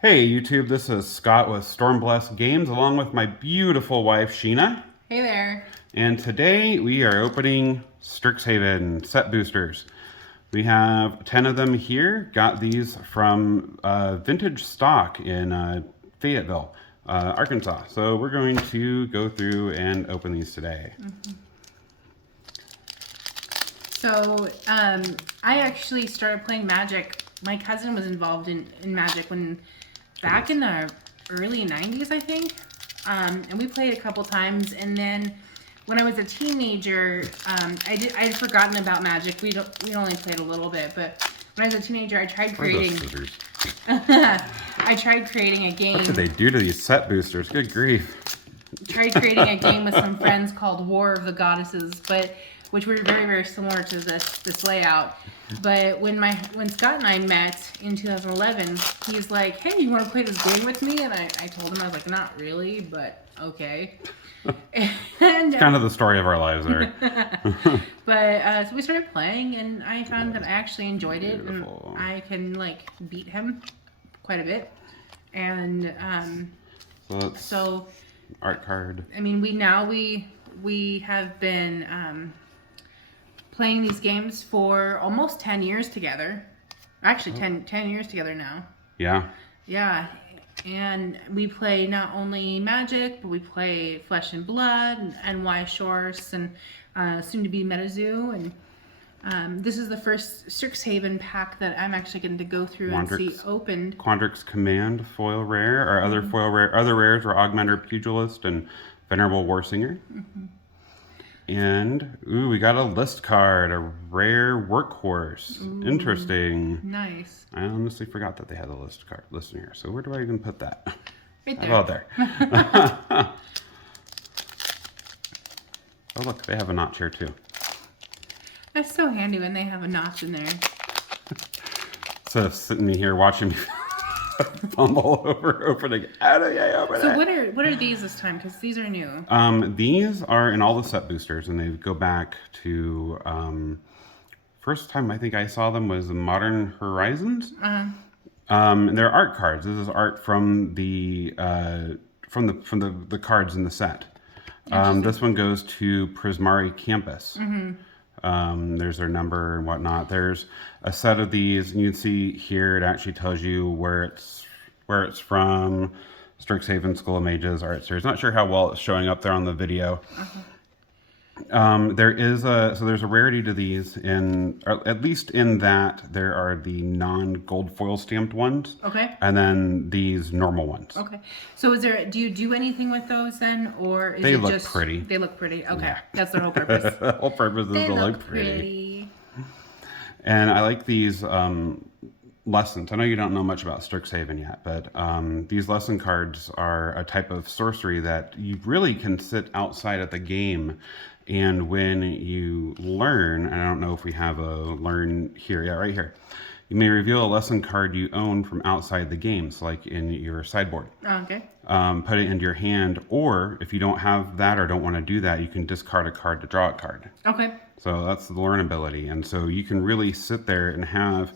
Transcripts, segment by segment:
Hey YouTube, this is Scott with Stormblessed Games along with my beautiful wife Sheena. Hey there. And today we are opening Strixhaven set boosters. We have 10 of them here. Got these from vintage stock in Fayetteville, Arkansas. So we're going to go through and open these today. So, I actually started playing Magic. My cousin was involved in Magic back in the early 90s, I think. And we played a couple times. And then when I was a teenager, I had forgotten about Magic. We only played a little bit, but when I was a teenager, I tried creating. I tried creating a game. What did they do to these set boosters? Good grief. Tried creating a game with some friends called War of the Goddesses, which were very, very similar to this layout. But when Scott and I met in 2011, he's like, "Hey, you want to play this game with me?" And I told him, I was like, "Not really, but okay." And Kind of the story of our lives there. But so we started playing, and I found that I actually enjoyed it, Beautiful. and I can like beat him quite a bit. And so art card. I mean, we have been playing these games for almost 10 years together. Actually, 10 years together now. Yeah. Yeah. And we play not only Magic, but we play Flesh and Blood and Y Shores and soon to be MetaZoo. And this is the first Strixhaven pack that I'm actually going to go through and see opened. Quandrix Command foil rare. Our other other rares were Augmenter Pugilist and Venerable Warsinger. And we got a list card, a rare workhorse. Interesting. Nice. I honestly forgot that they had a list in here. So where do I even put that? Right there. How about there? Oh look, they have a notch here too. That's so handy when they have a notch in there. So sitting here watching me fumble over opening. How do I open it? So what are these this time? Because these are new. These are in all the set boosters, and they go back to first time I think I saw them was Modern Horizons. And they're art cards. This is art from the cards in the set. This one goes to Prismari Campus. There's their number and whatnot. There's a set of these, and you can see here it actually tells you where it's from. Strixhaven School of Mages art series. Not sure how well it's showing up there on the video. There's a rarity to these, or at least in that there are the non-gold foil stamped ones. Okay. And then these normal ones. Okay. So do you do anything with those then, or is They it look just pretty. They look pretty. Okay. Yeah. That's their whole purpose. The whole purpose is They to look look pretty. pretty. And I like these lessons. I know you don't know much about Strixhaven yet, but these lesson cards are a type of sorcery that you really can sit outside of the game. And when you learn, and I don't know if we have a learn here. Yeah, right here. You may reveal a lesson card you own from outside the game, so like in your sideboard. Okay. Put it into your hand, or if you don't have that or don't want to do that, you can discard a card to draw a card. Okay. So that's the learn ability. And so you can really sit there and have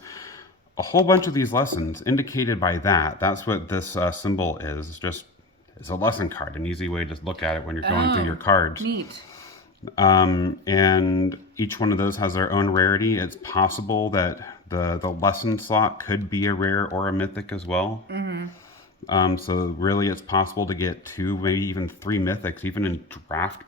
a whole bunch of these lessons indicated by that. That's what this symbol is. It's a lesson card, an easy way to look at it when you're going through your cards. Neat. And each one of those has their own rarity. It's possible that the lesson slot could be a rare or a mythic as well. So really it's possible to get 2, maybe even 3 mythics, even in draft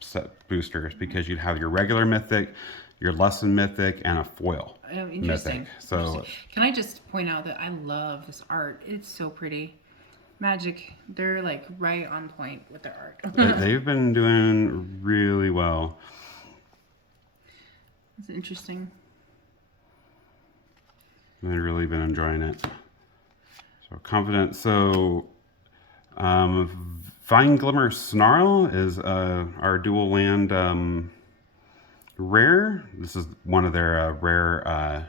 set boosters, because you'd have your regular mythic, your lesson mythic, and a foil Interesting. mythic. So can I just point out that I love this art? It's so pretty. Magic, they're like right on point with their art. they've been doing really well. It's interesting. I've really been enjoying it. So confident. So Vine Glimmer Snarl is our dual land rare. This is one of their rare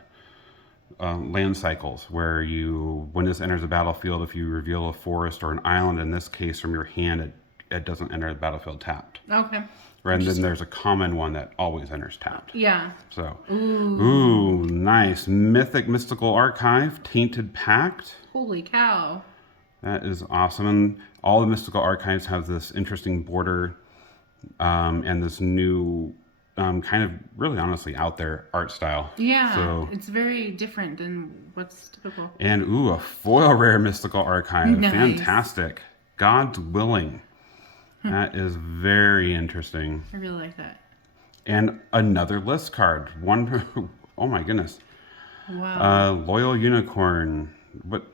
land cycles where when this enters the battlefield, if you reveal a forest or an island, in this case from your hand, it doesn't enter the battlefield tapped. Okay. And then there's a common one that always enters tapped. Yeah. So, ooh, nice. Mythic Mystical Archive, Tainted Pact. Holy cow. That is awesome. And all the Mystical Archives have this interesting border and this new kind of really honestly out there art style. Yeah, so, it's very different than what's typical. And ooh, a foil rare Mystical Archive. Nice. Fantastic. God's Willing. That is very interesting. I really like that. And another list card. One, oh my goodness. Wow. Loyal Unicorn. What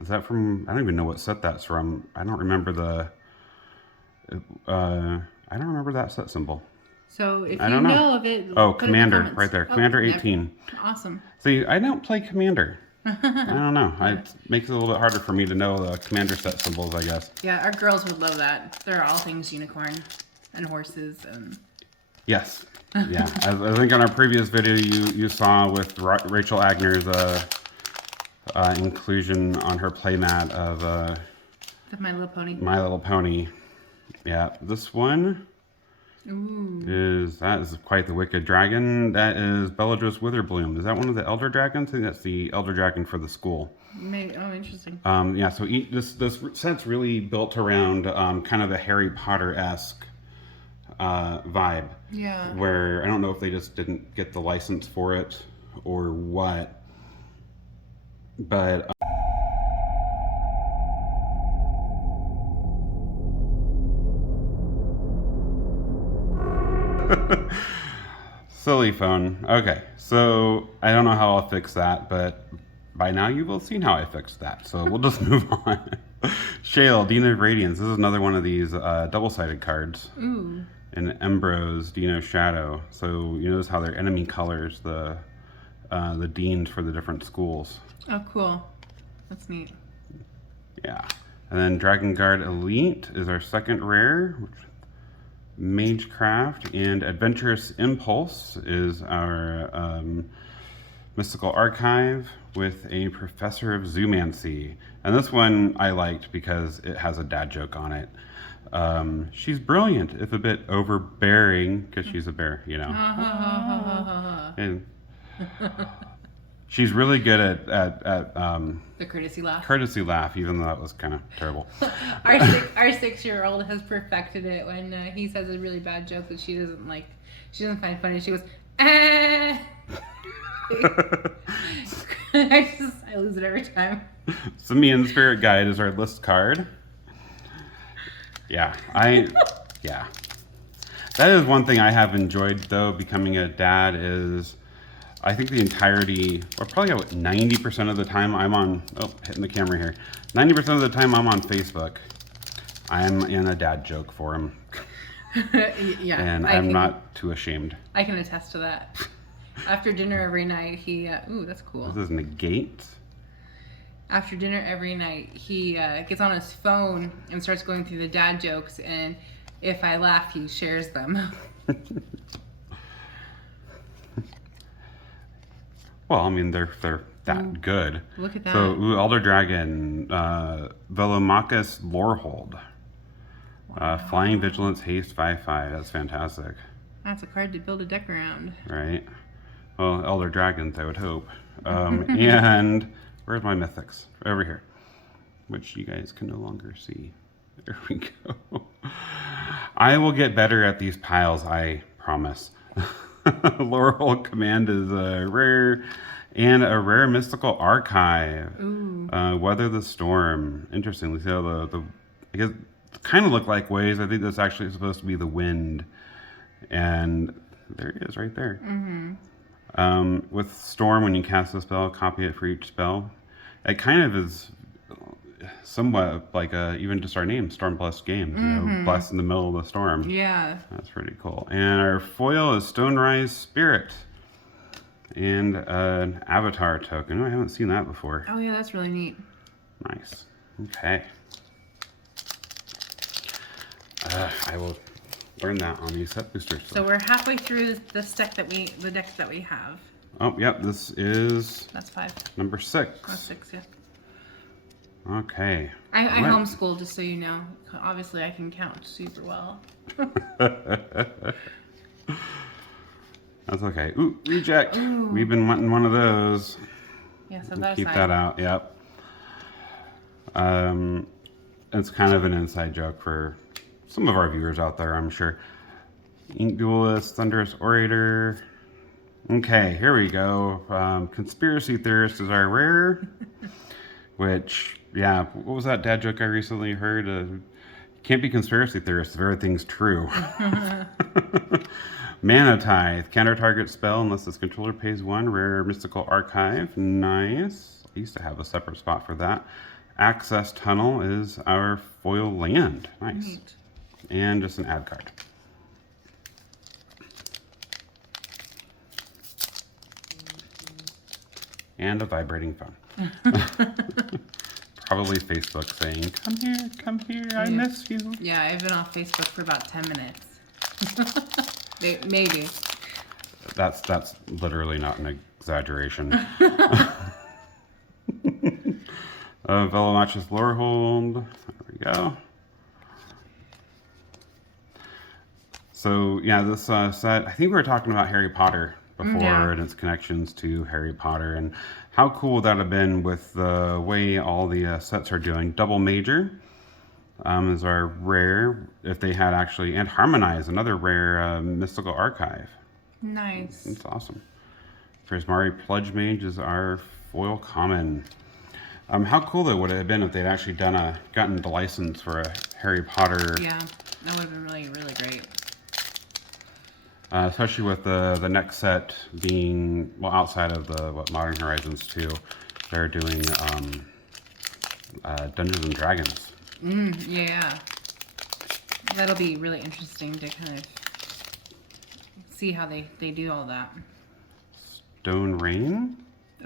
is that from? I don't even know what set that's from. I don't remember I don't remember that set symbol. So if I you don't know of it, oh, put it in the Commander, comments. right there. Oh, Commander yeah. 18. Awesome. See, I don't play Commander. I don't know. It makes it a little bit harder for me to know the Commander set symbols, I guess. Yeah, our girls would love that. They're all things unicorn and horses and. Yes. Yeah. I think on our previous video you saw with Rachel Agner's inclusion on her playmat of The My Little Pony. My Little Pony. Yeah. This one that is quite the wicked dragon. That is Bellatrix Witherbloom. Is that one of the Elder Dragons? I think that's the Elder Dragon for the school. Maybe. Oh, interesting. Yeah. So this set's really built around kind of a Harry Potter-esque vibe. Yeah. Where I don't know if they just didn't get the license for it or what, but silly phone. Okay, so I don't know how I'll fix that, but by now you will have seen how I fixed that. So we'll just move on. Shale, Dina of Radiance. This is another one of these double-sided cards. Ooh. And Embrose, Dino Shadow. So you notice how they're enemy colors, the deans for the different schools. Oh, cool. That's neat. Yeah. And then Dragon Guard Elite is our second rare. Magecraft and Adventurous Impulse is our Mystical Archive with a Professor of Zoomancy. And this one I liked because it has a dad joke on it. She's brilliant, if a bit overbearing, because she's a bear, you know. And she's really good at the courtesy laugh. Courtesy laugh, even though that was kind of terrible. Our 6-year-old has perfected it when he says a really bad joke that she doesn't like. She doesn't find funny. She goes, ah. I lose it every time. Simian Spirit Guide is our list card. Yeah, that is one thing I have enjoyed though, becoming a dad, is I think the entirety, or probably about 90% of the time I'm on, hitting the camera here, 90% of the time I'm on Facebook, I'm in a dad joke for him. Yeah. And I'm not too ashamed. I can attest to that. After dinner every night, he, ooh, that's cool. This is Negate. After dinner every night, he gets on his phone and starts going through the dad jokes, and if I laugh, he shares them. Well, I mean, they're that good. Look at that. So, Elder Dragon, Velomachus Lorehold. Wow. Flying Vigilance, Haste, 5/5. That's fantastic. That's a card to build a deck around. Right. Well, Elder Dragons, I would hope. And where's my mythics? Over here. Which you guys can no longer see. There we go. I will get better at these piles, I promise. Laurel Command is a rare, and a rare Mystical Archive. Weather the Storm. Interesting. See how I guess kind of look like waves. I think that's actually supposed to be the wind, and there it is right there. With Storm, when you cast a spell, copy it for each spell. It kind of is somewhat like even just our name, Storm Blessed Games. You know, blessed in the middle of the storm. Yeah. That's pretty cool. And our foil is Stonerise Spirit. And an Avatar token. Oh, I haven't seen that before. Oh, yeah, that's really neat. Nice. Okay. I will learn that on these set boosters. So we're halfway through the deck that we have. Oh, yep. This is... That's 5. Number 6. That's 6, yeah. Okay. I homeschool, just so you know. Obviously, I can count super well. That's okay. Ooh, reject. Ooh. We've been wanting one of those. Yeah, so that Keep aside. that out. Yep. It's kind of an inside joke for some of our viewers out there, I'm sure. Ink Duelist, Thunderous Orator. Okay, here we go. Conspiracy Theorist is our rare. Which, yeah, what was that dad joke I recently heard? Can't be conspiracy theorists if everything's true. Mana Tithe. Counter target spell unless this controller pays 1. Rare Mystical Archive. Nice. I used to have a separate spot for that. Access Tunnel is our foil land. Nice. Neat. And just an ad card. And a vibrating phone. Probably Facebook saying, come here, I miss you. Yeah, I've been off Facebook for about 10 minutes. Maybe. That's literally not an exaggeration. Velomachus Lorehold. There we go. So yeah, this set, I think we were talking about Harry Potter before and its connections to Harry Potter, and how cool would that have been with the way all the sets are doing. Double Major is our rare, if they had actually, and Harmonize, another rare Mystical Archive. Nice. That's awesome. Prismari Pledge Mage is our foil common. How cool though would it have been if they'd actually gotten the license for a Harry Potter? Yeah, that would have been really, really great. Especially with the next set being, well, outside of the Modern Horizons 2, they're doing Dungeons and Dragons. Yeah. That'll be really interesting to kind of see how they do all that. Stone Rain?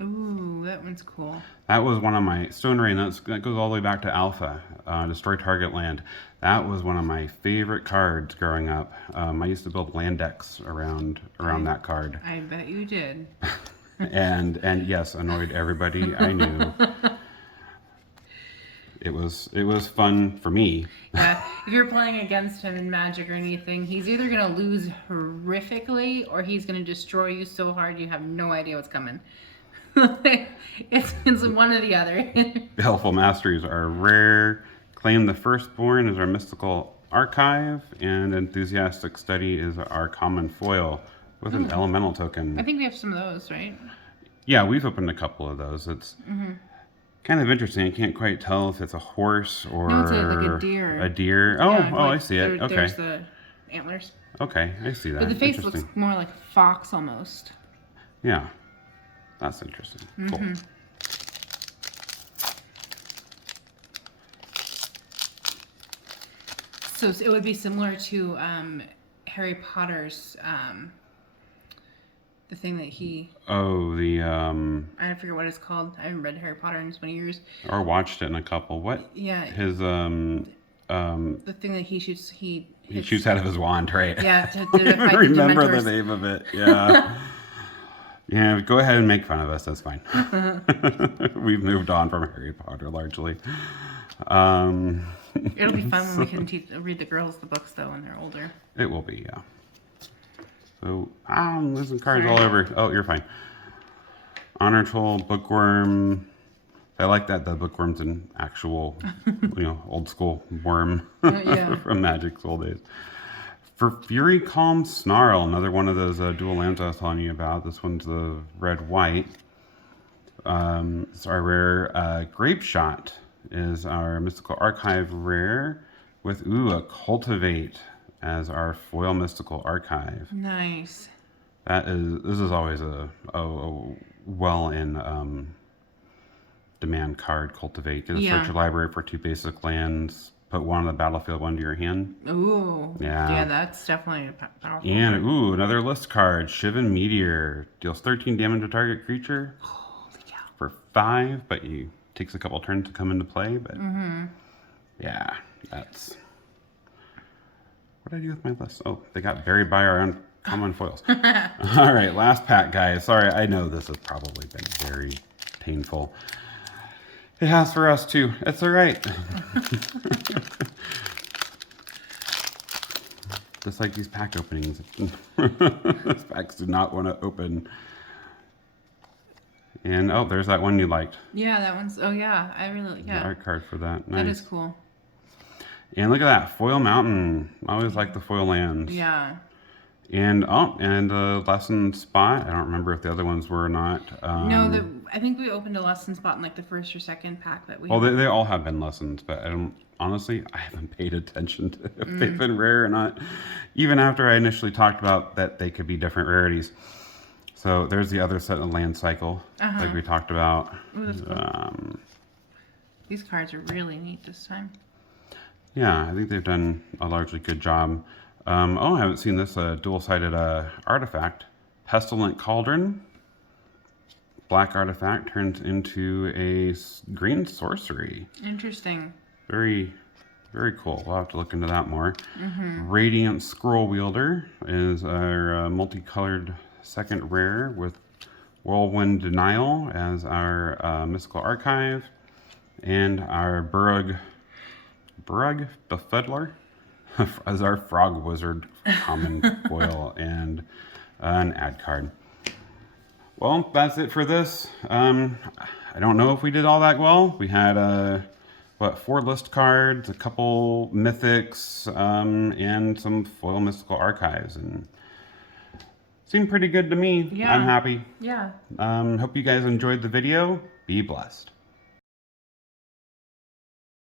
Ooh, that one's cool. That was one of my, Stone Rain, that goes all the way back to Alpha, Destroy Target Land. That was one of my favorite cards growing up. I used to build land decks around that card. I bet you did. and yes, annoyed everybody I knew. It was fun for me. Yeah, if you're playing against him in Magic or anything, he's either going to lose horrifically or he's going to destroy you so hard you have no idea what's coming. it's one or the other. Helpful Masteries are rare. Claim the Firstborn is our Mystical Archive, and Enthusiastic Study is our common foil with an elemental token. I think we have some of those, right? Yeah, we've opened a couple of those. It's kind of interesting. I can't quite tell if it's a horse or No, it's like a deer. A deer. Oh, Yeah, I like see it. Okay. There's the antlers. Okay, I see that. But the face Interesting. looks more like a fox almost. Yeah, that's interesting. Cool. So it would be similar to Harry Potter's, the thing that he, Oh, the I forget what it's called. I haven't read Harry Potter in so many years. or watched it in a couple. What? Yeah, His the thing that he shoots, he shoots out of his wand, right? Yeah, to I fight the remember the Dementors. name of it. Yeah. Yeah, go ahead and make fun of us. That's fine. We've moved on from Harry Potter largely. It'll be fun when we can read the girls the books though when they're older. It will be, yeah. So, I'm losing cards all over. Oh, you're fine. Honor Troll, Bookworm. I like that the Bookworm's an actual, old school worm Yeah. from Magic's old days. For Fury Calm Snarl, another one of those dual lands I was telling you about. This one's the red-white. It's our rare Grape Shot is our Mystical Archive rare with, a Cultivate as our foil Mystical Archive. Nice. This is always a well in demand card. Cultivate. Get a search your library for 2 basic lands. Put 1 on the battlefield, 1 to your hand. Ooh. Yeah. Yeah, that's definitely a powerful. And another list card. Shivan Meteor deals 13 damage to target creature. Holy cow. For 5, but takes a couple turns to come into play. But yeah, that's. What did I do with my list? Oh, they got buried by our own common foils. All right, last pack, guys. Sorry, I know this has probably been very painful. It has for us too. It's all right. Just like these pack openings. These packs do not want to open. And oh, there's that one you liked. Yeah, that one's. Oh yeah, I really The art card for that. Nice. That is cool. And look at that foil mountain. I always like the foil lands. Yeah. And the lesson spot. I don't remember if the other ones were or not. No, I think we opened a lesson spot in like the first or second pack that we. Well, they all have been lessons, but I don't. Honestly, I haven't paid attention to if they've been rare or not. Even after I initially talked about that they could be different rarities. So there's the other set of land cycle, like we talked about. Ooh, that's cool. These cards are really neat this time. Yeah, I think they've done a largely good job. I haven't seen this dual-sided artifact. Pestilent Cauldron. Black artifact turns into a green sorcery. Interesting. Very, very cool. We'll have to look into that more. Radiant Scroll Wielder is our multicolored second rare with Whirlwind Denial as our mystical archive, and our Burrug Befuddler as our Frog Wizard common foil and an ad card. Well, that's it for this. I don't know if we did all that well. We had 4 list cards, a couple mythics, and some foil mystical archives, and seemed pretty good to me. Yeah. I'm happy. Yeah. Hope you guys enjoyed the video. Be blessed.